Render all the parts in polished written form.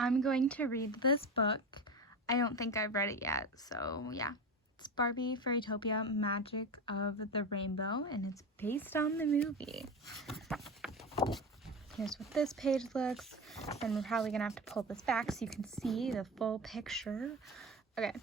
I'm going to read this book. I don't think I've read it yet, so yeah. It's Barbie, FairyTopia, Magic of the Rainbow, and it's based on the movie. Here's what this page looks, and we're probably gonna have to pull this back so you can see the full picture. Okay,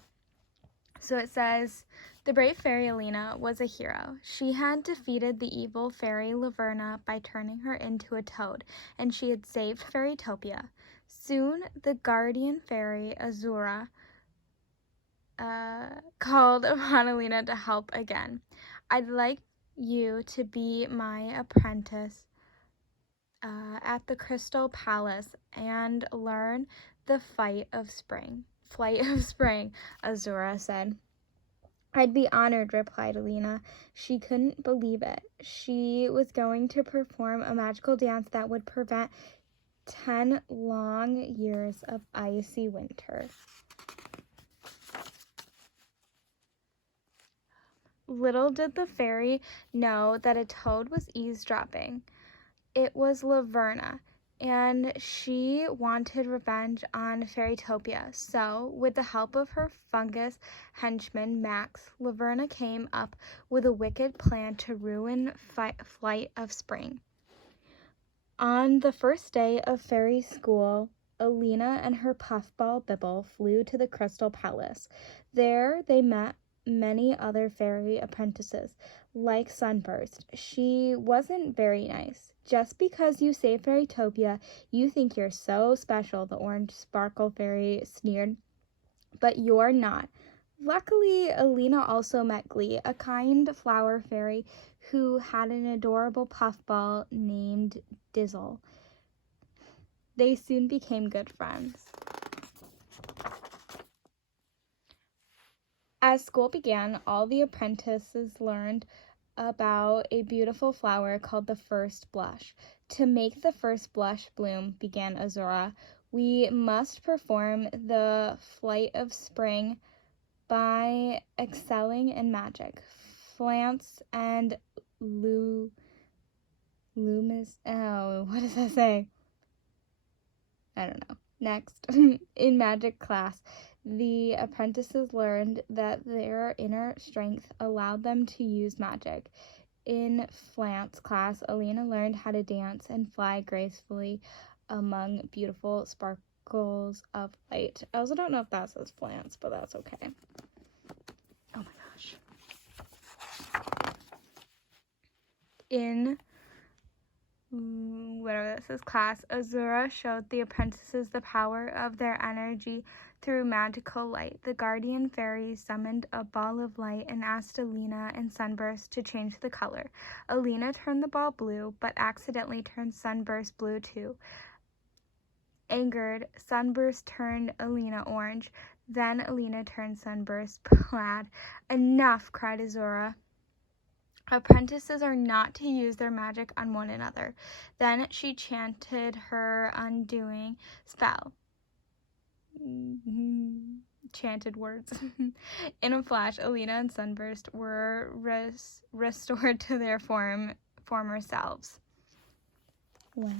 so it says, the brave fairy Elina was a hero. She had defeated the evil fairy Lerna by turning her into a toad, and she had saved FairyTopia. Soon, the guardian fairy Azura called upon Elina to help again. I'd like you to be my apprentice at the Crystal Palace and learn the Flight of Spring, Azura said. I'd be honored, replied Elina. She couldn't believe it. She was going to perform a magical dance that would prevent 10 long years of icy winter. Little did the fairy know that a toad was eavesdropping. It was Lerna, and she wanted revenge on FairyTopia. So, with the help of her fungus henchman Max, Lerna came up with a wicked plan to ruin Flight of Spring. On the first day of fairy school, Elina and her puffball Bibble flew to the Crystal Palace. There they met many other fairy apprentices, like Sunburst. She wasn't very nice. Just because you saved FairyTopia, you think you're so special, the orange sparkle fairy sneered. But you're not. Luckily, Elina also met Glee, a kind flower fairy who had an adorable puffball named Dizzle. They soon became good friends. As school began, all the apprentices learned about a beautiful flower called the first blush. To make the first blush bloom, began Azura, we must perform the Flight of Spring by excelling in magic. Flance and what does that say? I don't know. Next, in magic class, the apprentices learned that their inner strength allowed them to use magic. In Flance class, Elina learned how to dance and fly gracefully among beautiful sparkles of light. I also don't know if that says Flance, but that's okay. Oh my gosh. In whatever this is class, Azura showed the apprentices the power of their energy through magical light. The guardian fairy summoned a ball of light and asked Elina and Sunburst to change the color. Elina turned the ball blue, but accidentally turned Sunburst blue too. Angered, Sunburst turned Elina orange. Then Elina turned Sunburst plaid. Enough, cried Azura. Apprentices are not to use their magic on one another. Then she chanted her undoing spell. Chanted words. In a flash, Elina and Sunburst were restored to their former selves. Wow.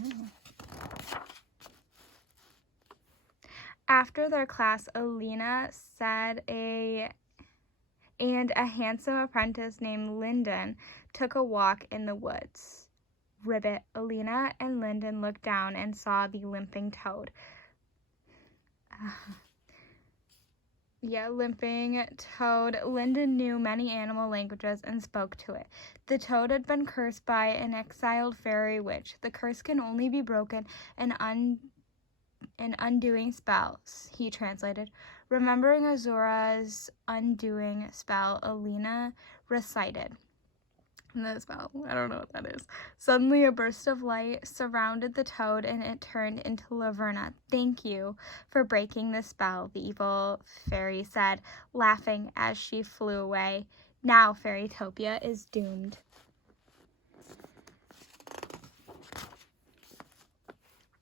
After their class, Elina said a handsome apprentice named Lyndon took a walk in the woods. Ribbit, Elina and Lyndon looked down and saw the limping toad. Limping toad. Lyndon knew many animal languages and spoke to it. The toad had been cursed by an exiled fairy witch. The curse can only be broken and undoing spells, he translated. Remembering Azura's undoing spell, Elina recited the spell. I don't know what that is. Suddenly, a burst of light surrounded the toad, and it turned into Lerna. Thank you for breaking the spell, the evil fairy said, laughing as she flew away. Now FairyTopia is doomed.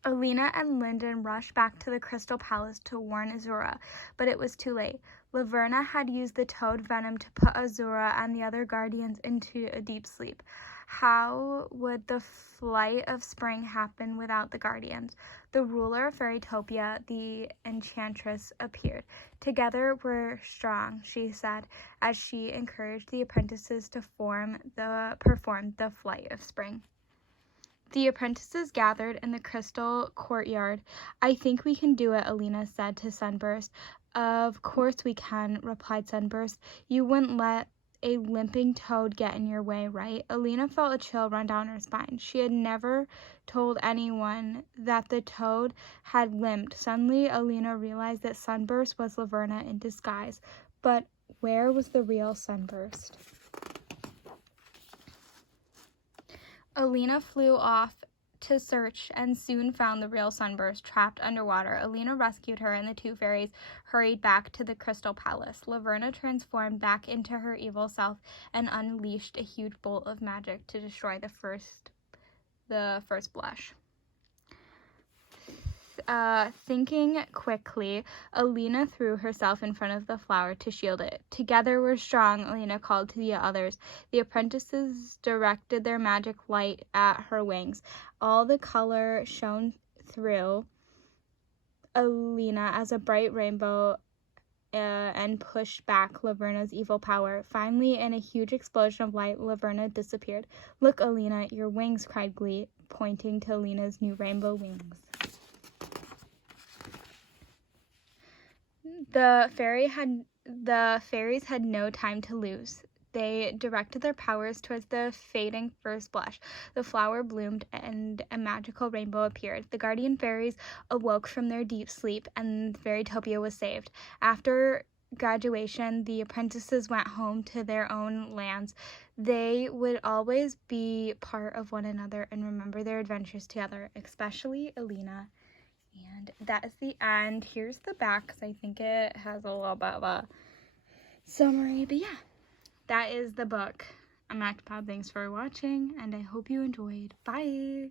Elina and Lyndon rushed back to the Crystal Palace to warn Azura, but it was too late. Lerna had used the toad venom to put Azura and the other guardians into a deep sleep. How would the flight of spring happen without the guardians? The ruler of FairyTopia, the enchantress, appeared. "Together we're strong," she said, as she encouraged the apprentices to perform the flight of spring. The apprentices gathered in the crystal courtyard. "I think we can do it," Elina said to Sunburst. "Of course we can," replied Sunburst. "You wouldn't let a limping toad get in your way, right?" Elina felt a chill run down her spine. She had never told anyone that the toad had limped. Suddenly, Elina realized that Sunburst was Lerna in disguise. But where was the real Sunburst? Elina flew off to search and soon found the real Sunburst trapped underwater. Elina rescued her, and the two fairies hurried back to the Crystal Palace. Lerna transformed back into her evil self and unleashed a huge bolt of magic to destroy the first blush. Thinking quickly, Elina threw herself in front of the flower to shield it. "Together we're strong," Elina called to the others. The apprentices directed their magic light at her wings. All the color shone through Elina as a bright rainbow and pushed back Lerna's evil power. Finally, in a huge explosion of light, Lerna disappeared. "Look, Elina, your wings," cried Glee, pointing to Elina's new rainbow wings. The fairies had no time to lose. They directed their powers towards the fading first blush. The flower bloomed and a magical rainbow appeared. The guardian fairies awoke from their deep sleep and FairyTopia was saved. After graduation, the apprentices went home to their own lands. They would always be part of one another and remember their adventures together, especially Elina. And that is the end. Here's the back because I think it has a little bit of a summary. But yeah, that is the book. I'm ActPod. Thanks for watching, and I hope you enjoyed. Bye!